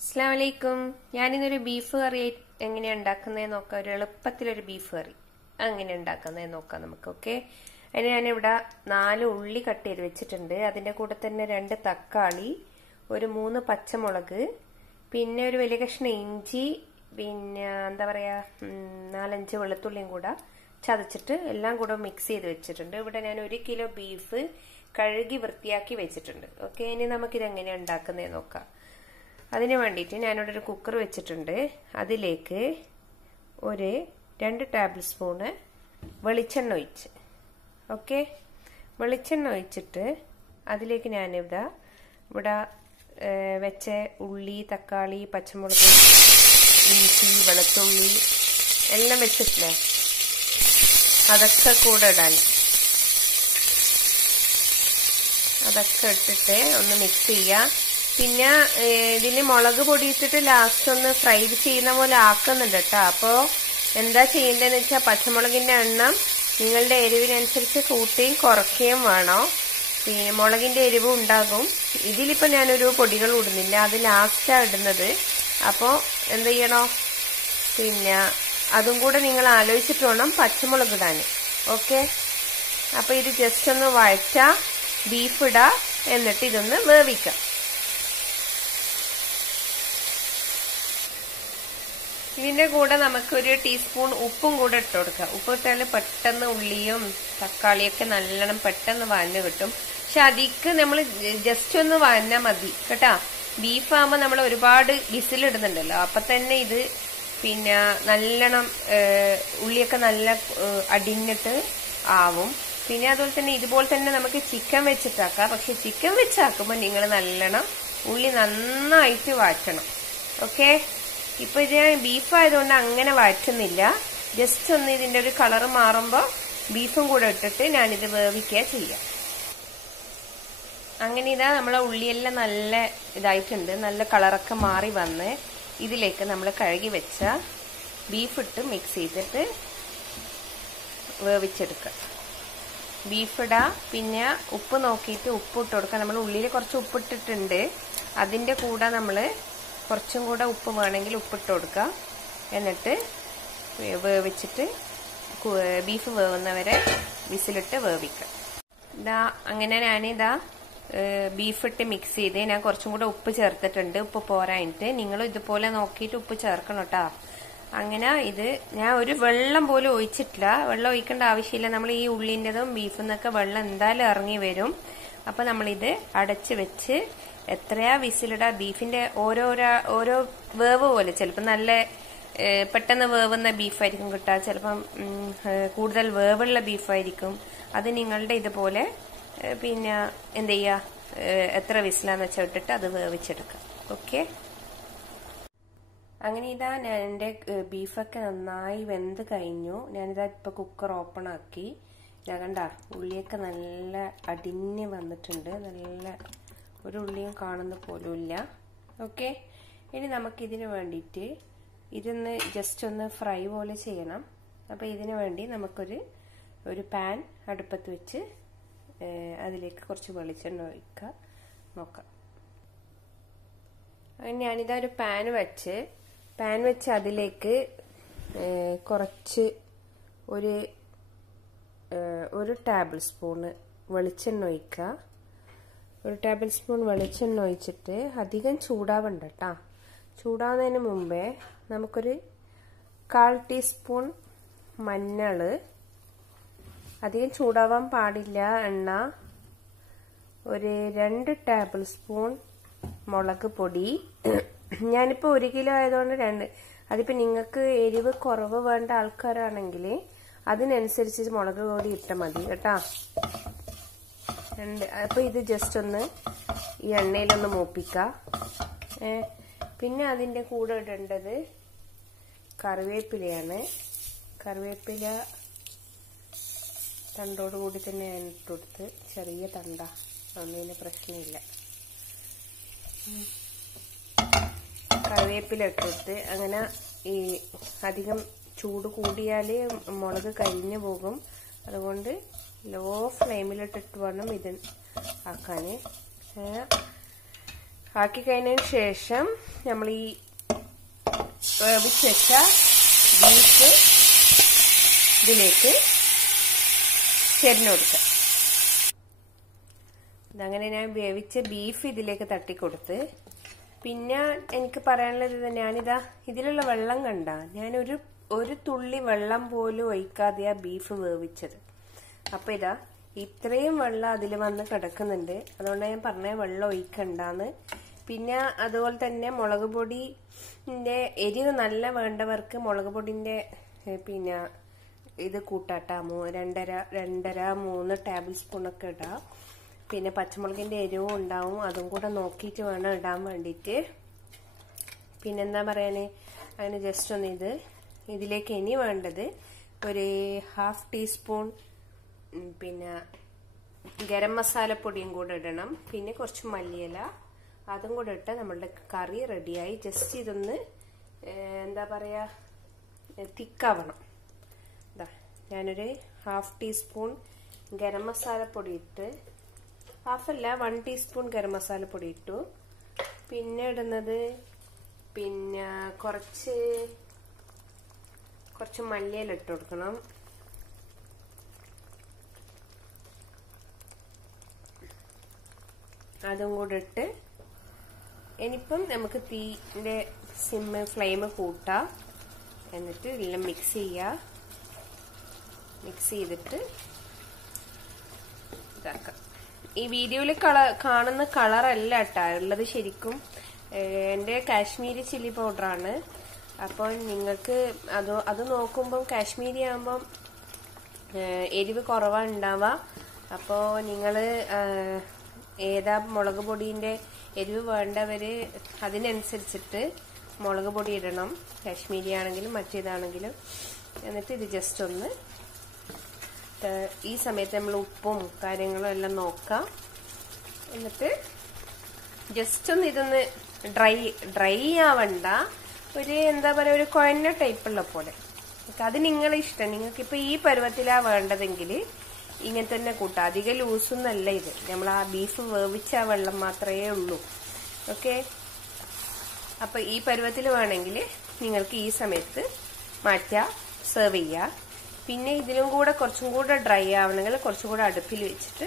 അസ്സലാമലൈക്കും. ഞാനിന്നൊരു ബീഫ് കറി എങ്ങനെയാണ് ഉണ്ടാക്കുന്നതെന്ന് നോക്കാം. ഒരു എളുപ്പത്തിലൊരു ബീഫ് കറി എങ്ങനെ ഉണ്ടാക്കുന്നതെന്ന് നോക്കാം നമുക്ക്. ഓക്കെ, അതിന് ഞാനിവിടെ 4 ഉള്ളി കട്ട് ചെയ്ത് വെച്ചിട്ടുണ്ട്. അതിന്റെ കൂടെ തന്നെ 2 തക്കാളി, ഒരു 3 പച്ചമുളക്, പിന്നെ ഒരു വലിയ കഷ്ണം ഇഞ്ചി, പിന്നെ എന്താ പറയാ 4-5 വെളുത്തുള്ളിയും കൂടെ ചതച്ചിട്ട് എല്ലാം കൂടെ മിക്സ് ചെയ്ത് വെച്ചിട്ടുണ്ട്. ഇവിടെ ഞാൻ 1 കിലോ ബീഫ് കഴുകി വൃത്തിയാക്കി വെച്ചിട്ടുണ്ട്. ഓക്കെ, ഇനി നമുക്കിത് എങ്ങനെയാണ് ഉണ്ടാക്കുന്നതെന്ന് നോക്കാം. അതിന് വേണ്ടിയിട്ട് ഞാനിവിടെ ഒരു കുക്കർ വെച്ചിട്ടുണ്ട്. അതിലേക്ക് ഒരു 2 ടേബിൾ സ്പൂണ് വെളിച്ചെണ്ണ ഒഴിച്ച്, ഓക്കെ, വെളിച്ചെണ്ണ ഒഴിച്ചിട്ട് അതിലേക്ക് ഞാനിവിടെ വെച്ച ഉള്ളി, തക്കാളി, പച്ചമുളക്, ഇഞ്ചി, വെളുത്തുള്ളി എല്ലാം വെച്ചിട്ടില്ലേ, അതൊക്കെ കൂടെ ഇടാൻ, അതൊക്കെ ഇട്ടിട്ട് ഒന്ന് മിക്സ് ചെയ്യാം. പിന്നെ ഇതിന് മുളക് പൊടി ഇട്ടിട്ട് ലാസ്റ്റ് ഒന്ന് ഫ്രൈ ചെയ്യുന്ന പോലെ ആക്കുന്നുണ്ട് കേട്ടോ. അപ്പോൾ എന്താ ചെയ്യേണ്ടതെന്ന് വെച്ചാൽ പച്ചമുളകിന്റെ എണ്ണം നിങ്ങളുടെ എരിവിനനുസരിച്ച് കൂട്ടുകയും കുറയ്ക്കുകയും വേണം. പിന്നെ മുളകിന്റെ എരിവ് ഉണ്ടാകും. ഇതിലിപ്പോൾ ഞാനൊരു പൊടികൾ ഇടുന്നില്ല, അത് ലാസ്റ്റാണ് ഇടുന്നത്. അപ്പോൾ എന്ത് ചെയ്യണോ, പിന്നെ അതും കൂടെ നിങ്ങൾ ആലോചിച്ചിട്ട് വേണം പച്ചമുളക് ഇടാൻ. ഓക്കെ, അപ്പോൾ ഇത് ജസ്റ്റ് ഒന്ന് വഴറ്റാം, ബീഫ് ഇടാം, എന്നിട്ട് ഇതൊന്ന് വേവിക്കാം. ഇതിന്റെ കൂടെ നമുക്കൊരു ടീസ്പൂൺ ഉപ്പും കൂടെ ഇട്ട് കൊടുക്കാം. ഉപ്പ് ഇട്ടാൽ പെട്ടെന്ന് ഉള്ളിയും തക്കാളിയൊക്കെ നല്ലോണം പെട്ടെന്ന് വഴഞ്ഞു കിട്ടും. പക്ഷെ അതിക്ക് നമ്മൾ ജസ്റ്റ് ഒന്ന് വഴഞ്ഞാൽ മതി കേട്ടാ. ബീഫാകുമ്പോൾ നമ്മൾ ഒരുപാട് വിസിലിടുന്നുണ്ടല്ലോ, അപ്പൊ തന്നെ ഇത് പിന്നെ നല്ലോണം ഉള്ളിയൊക്കെ നല്ല അടിഞ്ഞിട്ട് ആവും. പിന്നെ അതുപോലെ തന്നെ ഇതുപോലെ തന്നെ നമുക്ക് ചിക്കൻ വെച്ചിട്ടാക്കാം. പക്ഷെ ചിക്കൻ വെച്ചാക്കുമ്പോൾ നിങ്ങൾ നല്ലോണം ഉള്ളി നന്നായിട്ട് വഴറ്റണം. ഓക്കെ, ഇപ്പൊ ഇത് ഞാൻ ബീഫായതുകൊണ്ട് അങ്ങനെ വഴറ്റുന്നില്ല. ജസ്റ്റ് ഒന്ന് ഇതിന്റെ ഒരു കളർ മാറുമ്പോൾ ബീഫും കൂടെ ഇട്ടിട്ട് ഞാനിത് വേവിക്കുക ചെയ്യാം. അങ്ങനെ ഇതാ നമ്മളെ ഉള്ളിയെല്ലാം നല്ല ഇതായിട്ടുണ്ട്, നല്ല കളറൊക്കെ മാറി വന്ന് ഇതിലേക്ക് നമ്മൾ കഴുകി വെച്ച ബീഫ് ഇട്ട് മിക്സ് ചെയ്തിട്ട് വേവിച്ചെടുക്കുക. ബീഫ് ഇടാ, പിന്നെ ഉപ്പ് നോക്കിയിട്ട് ഉപ്പ് ഇട്ട് കൊടുക്കുക. നമ്മൾ ഉള്ളിയിൽ കുറച്ച് ഉപ്പിട്ടിട്ടുണ്ട്, അതിന്റെ കൂടെ നമ്മൾ കുറച്ചും കൂടെ ഉപ്പ് വേണമെങ്കിൽ ഉപ്പിട്ട് കൊടുക്കുക. എന്നിട്ട് വേവിച്ചിട്ട് ബീഫ് വേവുന്നവരെ വിസിലിട്ട് വേവിക്കുക. ഇതാ അങ്ങനെ ഞാനിതാ ബീഫിട്ട് മിക്സ് ചെയ്ത് ഞാൻ കുറച്ചും കൂടെ ഉപ്പ് ചേർത്തിട്ടുണ്ട്. ഉപ്പ് പോരായിട്ട് നിങ്ങൾ ഇതുപോലെ നോക്കിയിട്ട് ഉപ്പ് ചേർക്കണം കേട്ടോ. അങ്ങനെ ഇത് ഞാൻ ഒരു വെള്ളം പോലും ഒഴിച്ചിട്ടില്ല. വെള്ളം ഒഴിക്കേണ്ട ആവശ്യമില്ല. നമ്മൾ ഈ ഉള്ളിൻ്റെതും ബീഫിൽ നിന്നൊക്കെ വെള്ളം എന്തായാലും ഇറങ്ങി വരും. അപ്പൊ നമ്മളിത് അടച്ച് വെച്ച് എത്രയാ വിസിലിടാ, ബീഫിന്റെ ഓരോ വേവ് പോലെ, ചിലപ്പോൾ നല്ല പെട്ടെന്ന് വേവുന്ന ബീഫായിരിക്കും കിട്ടുക, ചിലപ്പം കൂടുതൽ വേവുള്ള ബീഫായിരിക്കും. അത് നിങ്ങളുടെ ഇതുപോലെ പിന്നെ എന്ത് ചെയ്യുക, എത്ര വിസിലാന്ന് വെച്ചാൽ ഇട്ടിട്ട് അത് വേവിച്ചെടുക്കാം. ഓക്കെ, അങ്ങനെ ഇതാ ഞാൻ എൻ്റെ ബീഫൊക്കെ നന്നായി വെന്ത് കഴിഞ്ഞു. ഞാനിതാ ഇപ്പൊ കുക്കർ ഓപ്പൺ ആക്കി. ഇതാ കണ്ട ഉള്ളിയൊക്കെ നല്ല അടിഞ്ഞ് വന്നിട്ടുണ്ട്, നല്ല ഒരു ഉള്ളിയും കാണുന്ന പോലും ഇല്ല. ഓക്കെ, ഇനി നമുക്കിതിന് വേണ്ടിയിട്ട് ഇതൊന്ന് ജസ്റ്റ് ഒന്ന് ഫ്രൈ പോലെ ചെയ്യണം. അപ്പോൾ ഇതിനു വേണ്ടി നമുക്കൊരു പാൻ അടുപ്പത്ത് വെച്ച് അതിലേക്ക് കുറച്ച് വെളിച്ചെണ്ണ ഒഴിക്കുക നോക്കാം. അങ്ങനെ ഞാനിതാ ഒരു പാൻ വെച്ച് അതിലേക്ക് കുറച്ച് ഒരു ടേബിൾ സ്പൂണ് വെളിച്ചെണ്ണ ഒഴിക്കുക. 1 ടേബിൾ സ്പൂൺ വെളിച്ചെണ്ണ ഒഴിച്ചിട്ട് അധികം ചൂടാവണ്ട കേട്ടാ. ചൂടാവുന്നതിന് മുമ്പേ നമുക്കൊരു 1/4 ടീസ്പൂൺ മഞ്ഞള്, അധികം ചൂടാവാൻ പാടില്ല എണ്ണ, ഒരു 2 ടേബിൾ സ്പൂൺ മുളക് പൊടി. ഞാനിപ്പോ 1 കിലോ ആയതുകൊണ്ട് 2. അതിപ്പോ നിങ്ങൾക്ക് എരിവ് കുറവ് വേണ്ട ആൾക്കാരാണെങ്കിൽ അതിനനുസരിച്ച് മുളക് പൊടി ഇട്ടാൽ മതി കേട്ടാ. അപ്പൊ ഇത് ജസ്റ്റ് ഒന്ന് ഈ എണ്ണയിലൊന്ന് മൂപ്പിക്കാം. പിന്നെ അതിന്റെ കൂടെ ഇടേണ്ടത് കറിവേപ്പിലയാണ്. കറിവേപ്പില തണ്ടോടുകൂടി തന്നെ ഞാൻ ഇട്ടുകൊടുത്ത്, ചെറിയ തണ്ട, ഒന്നിന് പ്രശ്നമില്ല. കറിവേപ്പില ഇട്ടുകൊടുത്ത് അങ്ങനെ ഈ അധികം ചൂട് കൂടിയാൽ മുളക് കരിഞ്ഞു പോകും. അതുകൊണ്ട് ലോ ഫ്ലെയിമിലിട്ടിട്ട് വേണം ഇത് ആക്കാൻ. ആക്കി കഴിഞ്ഞതിന് ശേഷം നമ്മൾ ഈ വേവിച്ച് വെച്ച ബീഫ് ഇതിലേക്ക് ചെരിഞ്ഞു കൊടുക്കുക. അങ്ങനെ ഞാൻ വേവിച്ച ബീഫ് ഇതിലേക്ക് തട്ടിക്കൊടുത്ത്, പിന്നെ എനിക്ക് പറയാനുള്ളത് ഞാനിതാ ഇതിലുള്ള വെള്ളം കണ്ട ഞാൻ ഒരു തുള്ളി വെള്ളം പോലും ഒഴിക്കാതെയാ ബീഫ് വേവിച്ചത്. അപ്പൊ ഇതാ ഇത്രയും വെള്ളം അതിൽ വന്ന് കിടക്കുന്നുണ്ട്. അതുകൊണ്ട് ഞാൻ പറഞ്ഞ വെള്ളം ഒഴിക്കണ്ടാന്ന്. പിന്നെ അതുപോലെ തന്നെ മുളക് പൊടിന്റെ എരിവ് നല്ല വേണ്ടവർക്ക് മുളക് പൊടിന്റെ പിന്നെ ഇത് കൂട്ടാട്ടാമോ 2.5-3 ടേബിൾ സ്പൂണൊക്കെ ഇടാം. പിന്നെ പച്ചമുളകിന്റെ എരിവും ഉണ്ടാവും, അതും കൂടെ നോക്കിയിട്ട് വേണം ഇടാൻ വേണ്ടിയിട്ട്. പിന്നെന്താ പറയാന്, അതിന് ജസ്റ്റ് ഒന്ന് ഇതിലേക്ക് ഇനി വേണ്ടത് ഒരു 1/2 ടീസ്പൂൺ പിന്നെ ഗരം മസാലപ്പൊടിയും കൂടെ ഇടണം. പിന്നെ കുറച്ച് മല്ലിയില അതും കൂടെ ഇട്ട് നമ്മളുടെ കറി റെഡിയായി. ജസ്റ്റ് ഇതൊന്ന് എന്താ പറയാ തിക്കാവണം. ഞാനൊരു 1/2 ടീസ്പൂൺ ഗരം മസാലപ്പൊടി ഇട്ട്, 1 ടീസ്പൂൺ ഗരം മസാലപ്പൊടി ഇട്ടു. പിന്നെ ഇടുന്നത് പിന്നെ കുറച്ച് മല്ലിയില ഇട്ട് കൊടുക്കണം. അതും കൂടെ ഇട്ട് ഇനിയിപ്പം നമുക്ക് തീന്റെ ഫ്ലെയിം കൂട്ടാം. എന്നിട്ട് എല്ലാം മിക്സ് ചെയ്തിട്ട് ഇതാക്കാം. ഈ വീഡിയോയിൽ കാണുന്ന കളറല്ല കേട്ടാ ഉള്ളത്, ശരിക്കും എന്റെ കാശ്മീരി ചില്ലി പൗഡറാണ്. അപ്പോൾ നിങ്ങൾക്ക് അത് നോക്കുമ്പം കാശ്മീരി ആകുമ്പം എരിവ് കുറവാ ഉണ്ടാവുക. അപ്പോൾ നിങ്ങള് ഏതാ മുളക് പൊടിന്റെ എരിവ് വേണ്ടവര് അതിനനുസരിച്ചിട്ട് മുളക് പൊടി ഇടണം, കാശ്മീരി ആണെങ്കിലും മറ്റേതാണെങ്കിലും. എന്നിട്ട് ഇത് ജസ്റ്റ് ഒന്ന് ഈ സമയത്ത് നമ്മൾ ഉപ്പും കാര്യങ്ങളും എല്ലാം നോക്കാം. എന്നിട്ട് ജസ്റ്റ് ഒന്ന് ഇതൊന്ന് ഡ്രൈ ആവണ്ട, ഒരു എന്താ പറയാ ഒരു കുഴഞ്ഞ ടൈപ്പുള്ള പോലെ. അത് നിങ്ങളെ ഇഷ്ടം. നിങ്ങൾക്ക് ഇപ്പൊ ഈ പരുവത്തിലാ വേണ്ടതെങ്കിൽ ഇങ്ങനെ തന്നെ കൂട്ടാം. അധികം ലൂസൊന്നല്ല ഇത്. നമ്മൾ ആ ബീഫ് വേവിച്ച വെള്ളം മാത്രമേ ഉള്ളൂ. ഓക്കെ, അപ്പൊ ഈ പരുവത്തിൽ വേണമെങ്കിൽ നിങ്ങൾക്ക് ഈ സമയത്ത് മാറ്റാ, സെർവ് ചെയ്യാ. പിന്നെ ഇതിലും കൂടെ കുറച്ചും കൂടെ ഡ്രൈ ആവണമെങ്കിൽ കുറച്ചും കൂടെ അടുപ്പിൽ വെച്ചിട്ട്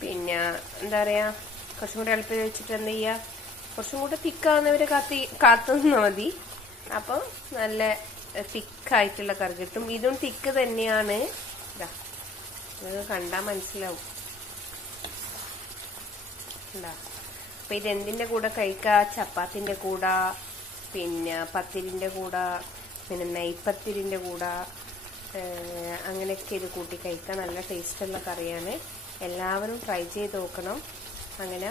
പിന്നെ എന്താ പറയാ കുറച്ചും കൂടെ അടുപ്പിൽ വെച്ചിട്ട് എന്താ ചെയ്യാ, കുറച്ചും കൂടെ തിക്കാവുന്നവര് കാത്തുനിന്നാ മതി. അപ്പം നല്ല തിക്കായിട്ടുള്ള കറി കിട്ടും. ഇതും തിക്ക് തന്നെയാണ്. ഇതാ നിങ്ങൾക്ക് കണ്ടാ മനസ്സിലാവും. അപ്പൊ ഇതെന്തിന്റെ കൂടെ കഴിക്കാ, ചപ്പാത്തിന്റെ കൂടെ, പിന്നെ പത്തിരിന്റെ കൂടെ, പിന്നെ നെയ്പത്തിരിന്റെ കൂടെ, അങ്ങനെയൊക്കെ ഇത് കൂട്ടി കഴിക്കാൻ നല്ല ടേസ്റ്റുള്ള കറിയാണ്. എല്ലാവരും ട്രൈ ചെയ്ത് നോക്കണം. അങ്ങനെ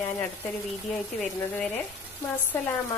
ഞാൻ അടുത്തൊരു വീഡിയോ ആയിട്ട് വരുന്നത് വരെ മസ്സലാമ.